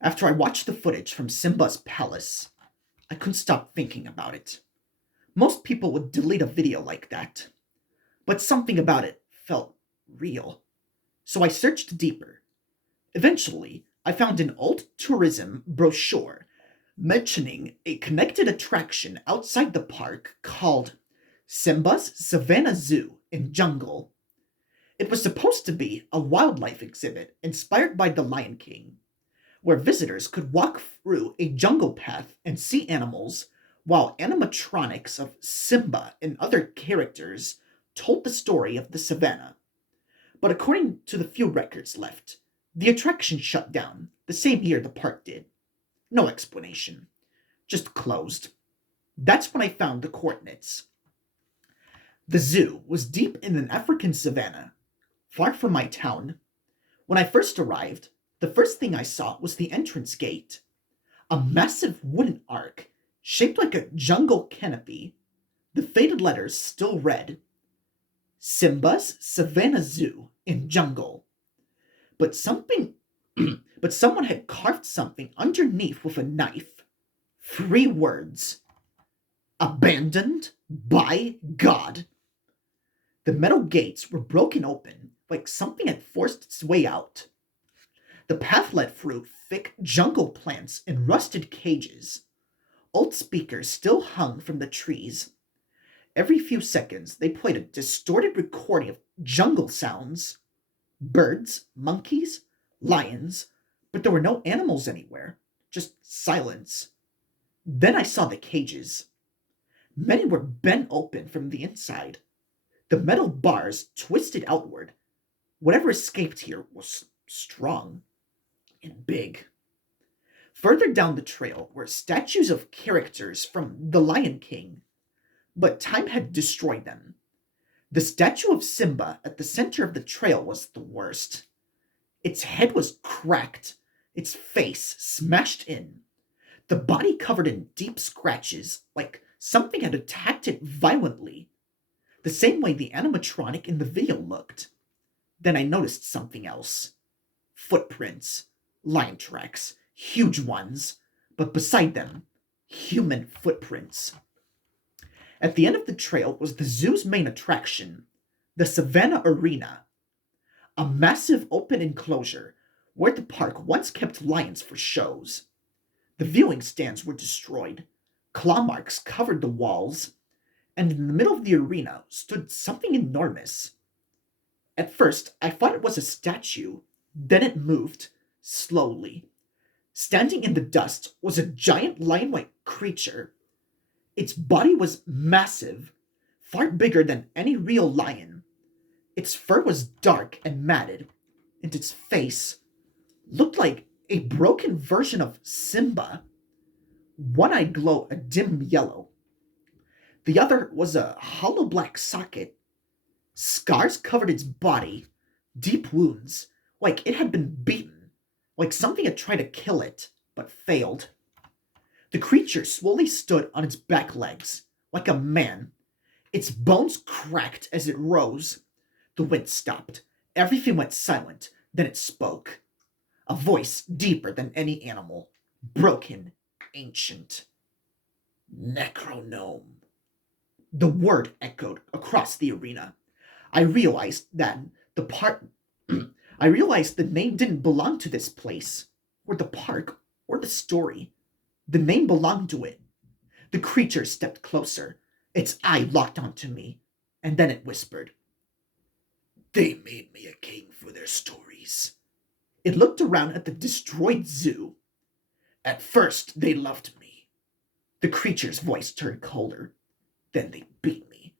After I watched the footage from Simba's palace, I couldn't stop thinking about it. Most people would delete a video like that, but something about it felt real. So I searched deeper. Eventually, I found an old tourism brochure mentioning a connected attraction outside the park called Simba's Savannah Zoo in Jungle. It was supposed to be a wildlife exhibit inspired by The Lion King, where visitors could walk through a jungle path and see animals, while animatronics of Simba and other characters told the story of the savannah. But according to the few records left, the attraction shut down the same year the park did. No explanation, just closed. That's when I found the coordinates. The zoo was deep in an African savanna, far from my town. When I first arrived, the first thing I saw was the entrance gate, a massive wooden arch shaped like a jungle canopy. The faded letters still read Simba's Savannah Zoo in Jungle. But something but someone had carved something underneath with a knife. Three words: Abandoned by God. The metal gates were broken open, like something had forced its way out. The path led through thick jungle plants and rusted cages. Old speakers still hung from the trees. Every few seconds, they played a distorted recording of jungle sounds: birds, monkeys, lions, but there were no animals anywhere, just silence. Then I saw the cages. Many were bent open from the inside. The metal bars twisted outward. Whatever escaped here was strong and big. Further down the trail were statues of characters from The Lion King, but time had destroyed them. The statue of Simba at the center of the trail was the worst. Its head was cracked, its face smashed in, the body covered in deep scratches, like something had attacked it violently, the same way the animatronic in the video looked. Then I noticed something else: footprints, lion tracks, huge ones, but beside them, human footprints. At the end of the trail was the zoo's main attraction, the Savannah Arena, a massive open enclosure where the park once kept lions for shows. The viewing stands were destroyed, claw marks covered the walls, and in the middle of the arena stood something enormous. At first, I thought it was a statue, then it moved, slowly. Standing in the dust was a giant lion-like creature. Its body was massive, far bigger than any real lion. Its fur was dark and matted, and its face looked like a broken version of Simba. One eye glowed a dim yellow. The other was a hollow black socket. Scars covered its body, deep wounds, like it had been beaten, like something had tried to kill it, but failed. The creature slowly stood on its back legs, like a man. Its bones cracked as it rose. The wind stopped. Everything went silent. Then it spoke. A voice deeper than any animal. Broken, ancient. Necronome. The word echoed across the arena. I realized that the part I realized the name didn't belong to this place, or the park, or the story. The name belonged to it. The creature stepped closer. Its eye locked onto me, and then it whispered, "They made me a king for their stories." It looked around at the destroyed zoo. "At first, they loved me." The creature's voice turned colder. "Then they beat me."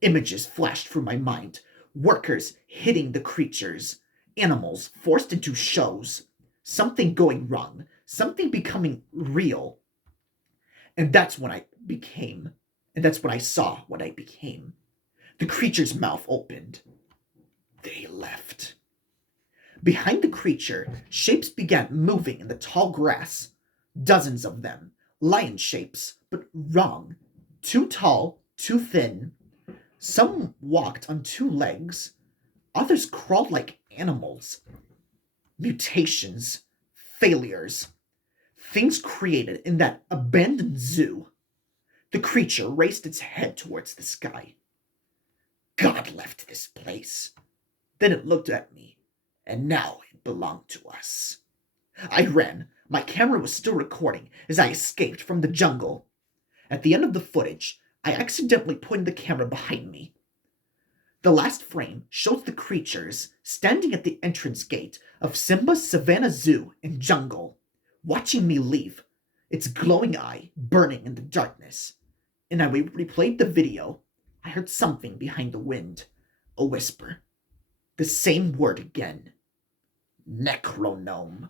Images flashed through my mind: workers hitting the creatures, animals forced into shows, something going wrong, something becoming real. And that's when I became, and that's when I saw what I became. The creature's mouth opened. They left. Behind the creature, shapes began moving in the tall grass. Dozens of them, lion shapes, but wrong. Too tall, too thin. Some walked on two legs, others crawled like animals. Mutations, failures. Things created in that abandoned zoo. The creature raised its head towards the sky. God left this place. Then it looked at me, and now it belonged to us. I ran. My camera was still recording as I escaped from the jungle. At the end of the footage, I accidentally pointed the camera behind me. The last frame shows the creatures standing at the entrance gate of Simba's Savannah Zoo and jungle, watching me leave, its glowing eye burning in the darkness. And as we replayed the video, I heard something behind the wind, a whisper. The same word again. Necronome.